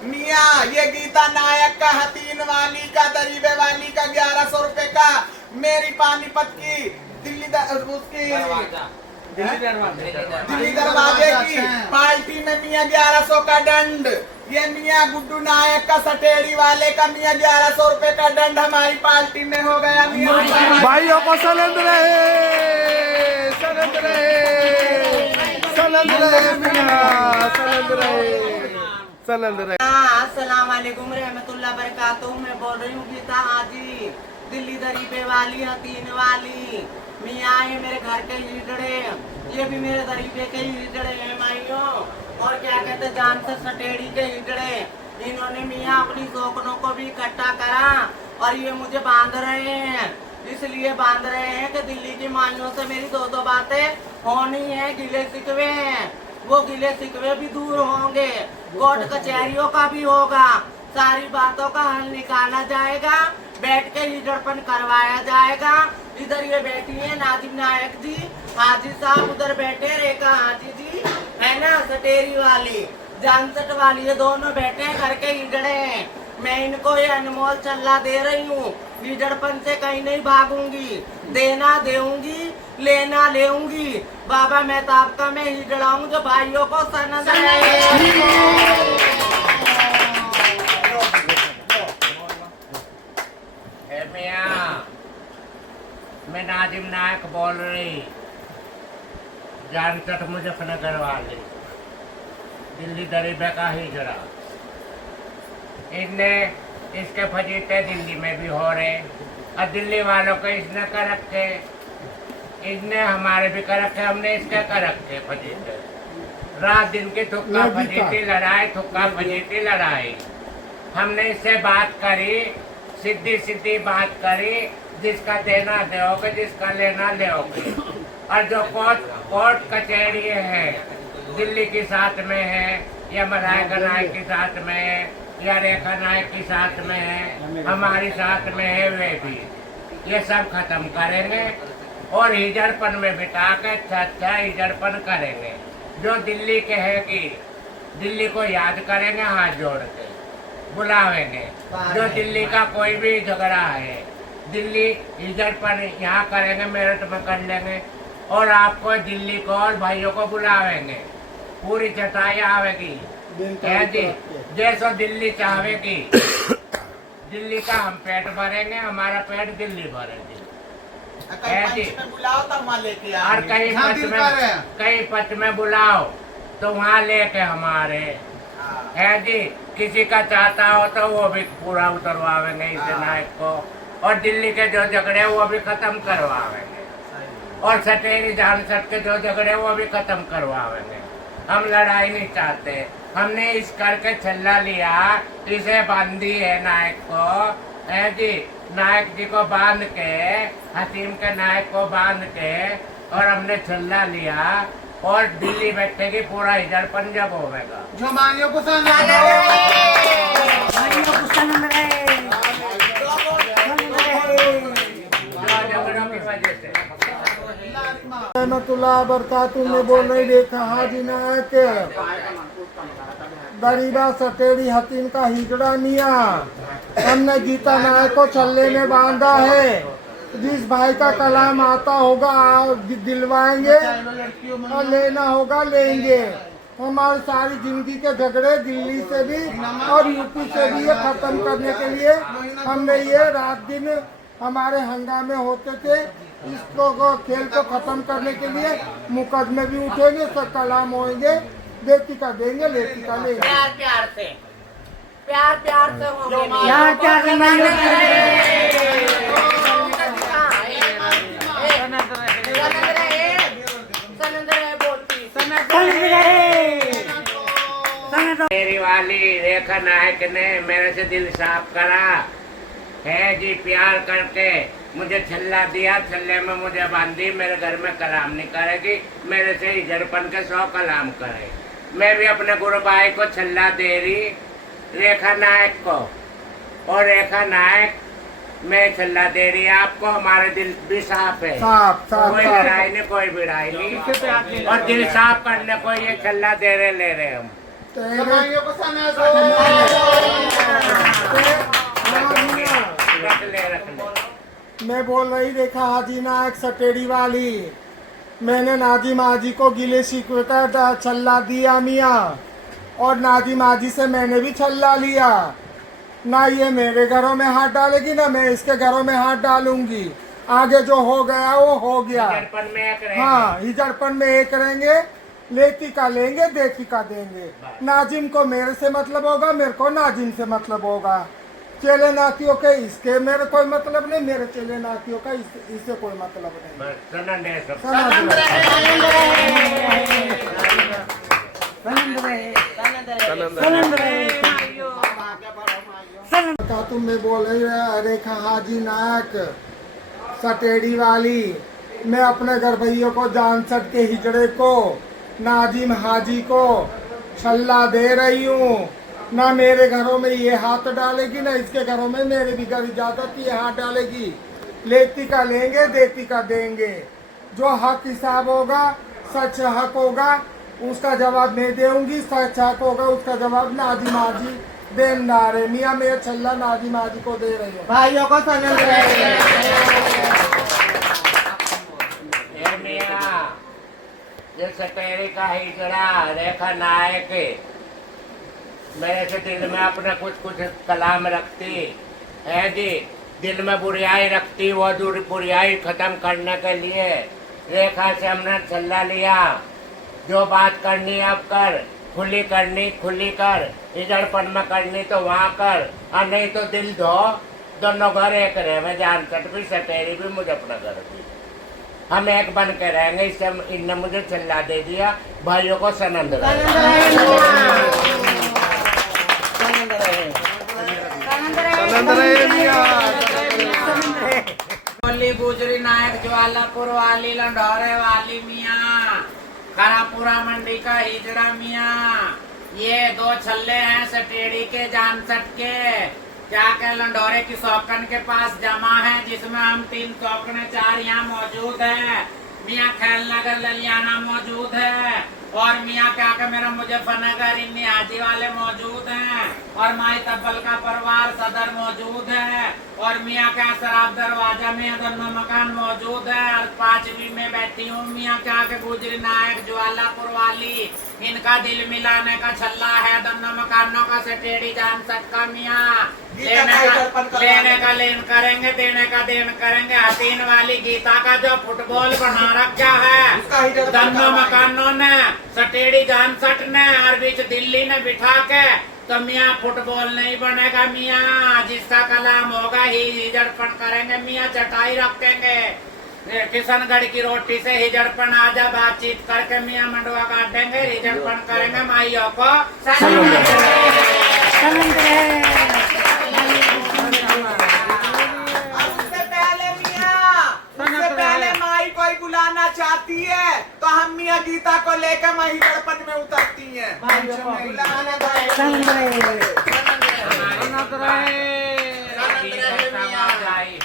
मियाँ ये गीता नायक का, हतीन वाली का, दरीबे वाली का 1100 रुपए का, मेरी पानीपत की उसकी दिल्ली दरवाजे की पार्टी में मियाँ 1100 का दंड। ये मियाँ गुड्डू नायक का सटेड़ी वाले का मियाँ 1100 रुपए का दंड हमारी पार्टी में हो गया। मियाँ भाइयों को सलंद रहे, सलंद रहे, सलंद रहे मियाँ, सलंद रहे, सलंद रहे। अस्सलाम वालेकुम रहमतुल्लाह बरकातहू। मैं बोल रही हूँ गीता हाजी, दिल्ली दरीबे वाली, हतीन वाली। मियाँ ये मेरे घर के लीडरे, ये भी मेरे दरीबे के लीडरे हैं माइयों। और क्या कहते जान से सटेड़ी के लीडरे। इन्होंने मियाँ अपनी शौकनों को भी इकट्ठा करा और ये मुझे बांध रहे हैं। इसलिए बांध रहे हैं कि दिल्ली की माइयों से मेरी दो बातें होनी है, गिले शिकवे हैं, वो गिले शिकवे भी दूर होंगे, कोर्ट कचहरियों का भी होगा, सारी बातों का हल निकाला जाएगा, बैठ के लीडरपन करवाया जाएगा। इधर ये बैठी है नाजिम नायक जी, हाजी साहब उधर बैठे रेखा हाजी जी, है ना सटेरी वाली, जानसट वाली, ये दोनों बैठे हैं घर के लीडरे हैं। मैं इनको ये अनमोल चल्ला दे रही हूँ, लीडरपन से कहीं नहीं भागूंगी, देना देऊंगी, लेना लेऊंगी। बाबा मेहताब का मैं लीडर आऊँ जो भाइयों को सनद मैं नाजिम नायक बोल रही, जानसठ मुजफ्फरनगर वाले, दिल्ली दरीबे का हिजड़ा। इनने इसके फजीते दिल्ली में भी हो रहे और दिल्ली वालों को इसने कर रखे, इसने हमारे भी कर रखे, हमने इसके कर रखे फजीते। रात दिन की थुक्का फजीती लड़ाई, थुक्का फजीती लड़ाई। हमने इससे बात करी, सीधी सीधी बात करी, जिसका देना दोगे, जिसका लेना लोगे। और जो कोर्ट कचहरी है दिल्ली के साथ में है, या मलाइका नायक के साथ में है, या रेखा नायक के साथ में है, हमारी साथ में है, वे भी ये सब खत्म करेंगे और हिजड़पन में बिठा के अच्छा हिजड़पन करेंगे। जो दिल्ली के है कि दिल्ली को याद करेंगे, हाथ जोड़ के बुलावेंगे। जो दिल्ली का कोई भी झगड़ा है, दिल्ली हिजड़पन यहाँ करेंगे, मेरठ में कर लेंगे और आपको दिल्ली को और भाइयों को बुलावेंगे। पूरी चटाई आवेगी जी, जैसो दिल्ली चाहेगी। दिल्ली का हम पेट भरेंगे, हमारा पेट दिल्ली भरेगी। बुलाओ तो वहाँ लेके आओ, और कहीं पच में बुलाओ तो वहाँ लेके हमारे है जी। किसी का चाहता हो तो वो भी पूरा उतरवावेंगे इस नायक को, और दिल्ली के जो झगड़े वो भी खत्म करवावेंगे, और सटेरी जानसठ के जो झगड़े वो भी खत्म करवावेंगे। हम लड़ाई नहीं चाहते, हमने इस करके छल्ला लिया, इसे बांधी है नायक को, है जी। नायक जी को बांध के, हसीम के नायक को बांध के, और हमने छल्ला लिया और दिल्ली बैठेगी, पूरा हिजड़पन जब होगा। जो माइयों को रहमतुल्लाह बरकातहू में बोल रही देखा हाजी नायक दरीबा सटेड़ी हतीम का हिजड़ा मियाँ। हमने गीता नायक को छल्ले में बांधा है। जिस भाई का कलाम आता होगा दिलवाएंगे और लेना होगा लेंगे। हमारी सारी जिंदगी के झगड़े दिल्ली से भी और यूपी से भी ये खत्म करने के लिए हमने ये रात दिन हमारे हंगामे होते थे। इसको खेल को खत्म करने के लिए मुकदमे भी उठेंगे, सब कलाम होंगे, बेटी का देंगे, लेती का लेंगे। प्यार प्यार से, प्यार प्यार से होंगे, प्यार प्यार से मेरी वाली रेखा नायक ने मेरे से दिल साफ करा है जी। प्यार करके मुझे छल्ला दिया, छल्ले में मुझे बांधी, मेरे घर में कलाम नहीं करेगी, मेरे से हिजड़पन के 100 कलाम करे। मैं भी अपने गुरु भाई को छल्ला दे रही, रेखा नायक को, और रेखा नायक मैं छल्ला दे रही है आपको। हमारे दिल भी साफ है, कोई लड़ाई नहीं, कोई भिड़ाई नहीं, और दिल साफ करने को ये छल्ला दे रहे ले रहे हम। रख ले रख ले। मैं बोल रही देखा हाजी नायक सटेड़ी वाली, मैंने नाजिम हाजी को गिले शिकवे का छल्ला दिया मियाँ, और नाजिम हाजी से मैंने भी छल्ला लिया। ना ये मेरे घरों में हाथ डालेगी ना मैं इसके घरों में हाथ डालूंगी। आगे जो हो गया वो हो गया। हिजड़पन में एक रहेंगे। हाँ, हिजड़पन में एक रहेंगे, लेती का लेंगे देती का देंगे। नाजिम को मेरे से मतलब होगा, मेरे को नाजिम से मतलब होगा। चेले नातियों के इसके मेरे कोई मतलब नहीं, मेरे चेले नातियों का इससे कोई मतलब नहीं। बस सनन है सब। सनद का तुम मैं बोल रही है रेखा हाजी नायक सटेड़ी वाली, मैं अपने घर भैया को जान सट के हिजड़े को नाजिम हाजी को छल्ला दे रही हूँ। ना मेरे घरों में ये हाथ डालेगी ना इसके घरों में मेरे भी घर इजाजत ये हाथ डालेगी। लेती का लेंगे देती का देंगे। जो हक हिसाब होगा, सच हक होगा उसका जवाब मैं दूंगी, सच हक होगा उसका जवाब नाजिम हाजी देना रहे। मियाँ मेरा छल्ला नाजिम हाजी को दे रही है। भाइयों को सनंद रहे। ये मियाँ, ये सटेरी का हिजड़ा रेखा नायक मेरे से दिल में अपना कुछ कलाम रखती है जी। दिल में बुराई रखती, वो बुराई खत्म करने के लिए रेखा से हमने छल्ला लिया। जो बात करनी अब कर, खुली करनी खुली कर, हिजड़पन में करनी तो वहाँ कर, और नहीं तो दिल धो। दोनों घर एक रहे, मैं जान सट भी सटेरी भी मुझे अपना घर भी, हम एक बन के रहेंगे। इससे इनने मुझे छल्ला दे दिया। भाइयों को सनंद बोली गुजरी नायक ज्वालापुर वाली लंडौरे वाली मियाँ, खरापुरा मंडी का हिजड़ा मियाँ। ये दो छल्ले हैं सटेड़ी के जान सट के, जाके लंडौरे की सौकन के पास जमा है, जिसमें हम 3 सौकने 4 यहाँ मौजूद है। मियाँ खैल नगर ललियाना मौजूद है, और मियाँ क्या के मेरा मुजफ्फरनगर इन्नी हाजी वाले मौजूद हैं, और माई तब्बल का परिवार सदर मौजूद है, और मियाँ क्या शराब दरवाजा में दोनों मकान मौजूद है। और 5वीं में बैठी हूँ। मियाँ क्या के गुजरी नायक ज्वालापुर वाली, इनका दिल मिलाने का छल्ला है दोनों मकानों का सटेड़ी जान सट का मियाँ। लेने का लेन करेंगे, देने का देन करेंगे। हसीन वाली गीता का जो फुटबॉल बना रखा है दोनों मकानों ने, सटेड़ी जान सट ने, और बीच दिल्ली ने बिठा के, तो मियाँ फुटबॉल नहीं बनेगा मियाँ। जिसका कलाम होगा ही हिजड़पन करेंगे मियाँ। चटाई रखेंगे, किशनगढ़ की रोटी से हिजड़पन आजा बातचीत करके मियाँ मंडवा काटेंगे, हिजड़पन करेंगे। माइयों को कोई बुलाना चाहती है तो हम मियाँ गीता को लेकर वही गणपत में उतरती हैं। रहे।